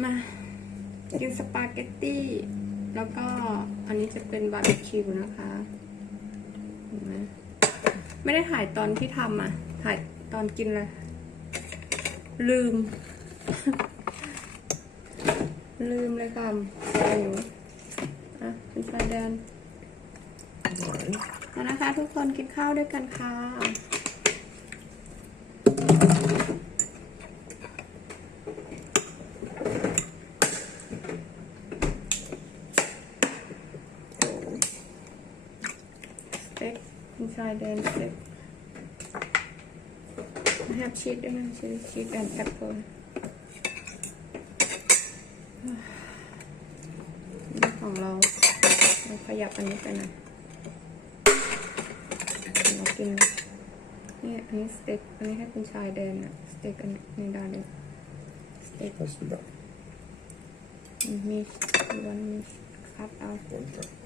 มา กินสปาเกตตี้ แล้วก็อันนี้จะเป็นบาร์บีคิวนะคะเห็นไหมไม่ได้ถ่ายตอนที่ทำอะ ถ่ายตอนกินเลยลืม ลืมเลยค่ะหิวอะเป็นชายแดน Alright. มานะคะทุกคนกินข้าวด้วยกันค่ะ สเต็กคุณชายแดนสเต็กแฮปชีสด้วยนะชีสชีสแอนด์แอปเปิลนี่ของเราเราขยับอันนี้ไปหน่อยเรากินนี่อันนี้สเต็กอันนี้ให้คุณชายแดนอะสเต็กอันนี้ดานเลยสเต็ก That's the back. มีวันมีคัดเอา One cup.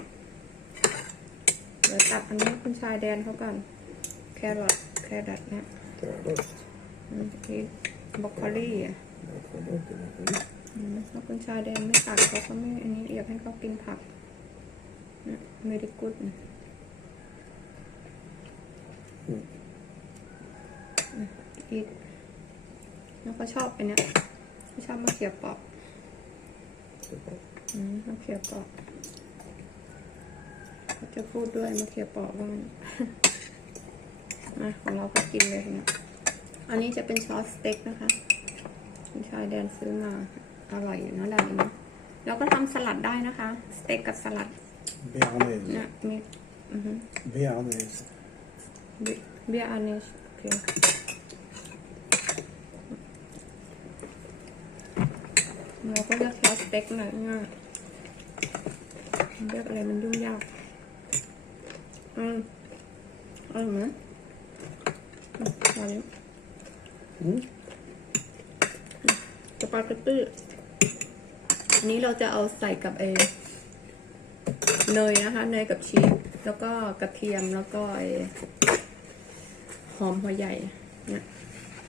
เดี๋ยวตัดอันนี้คุณชายแดนเขาก่อน แครอทแครอทเนี่ย Carrot. อันนี้บรอกโคลี่อะ Broccoli, broccoli. อืมแล้วคุณชายแดนไม่ตัดเขาก็ไม่อันนี้อยากให้เขากินผักเนี่ยไม่ได้กุดนะอืมอีกแล้วก็ชอบอันเนี้ยเขาชอบมะเขือเปราะอืมมะเขือเปราะเขา จะพูดด้วยมะเขือเปราะว่ามันมาของเราก็กินเลยเนี่ยอันนี้จะเป็นซอสสเต็กนะคะคุณชายแดนซื้อมา อร่อยอยู่นะแบบนี้แล้วก็ทำสลัดได้นะคะ สเต็กกับสลัด Béarnaise. เนี่ยมี อือฮึ Béarnaise. เบียร์อันนี้โอเคเราก็เลือกซอสสเต็กหน่อยง่ายเลือกอะไรมันยุ่งยาก อืมอร่อยไหมอืมอร่อย Mm. สปาเกตตี้อันนี้เราจะเอาใส่กับเอเนยนะคะ เนยกับชีสแล้วก็กระเทียมแล้วก็ไอหอมหัวใหญ่เนี่ย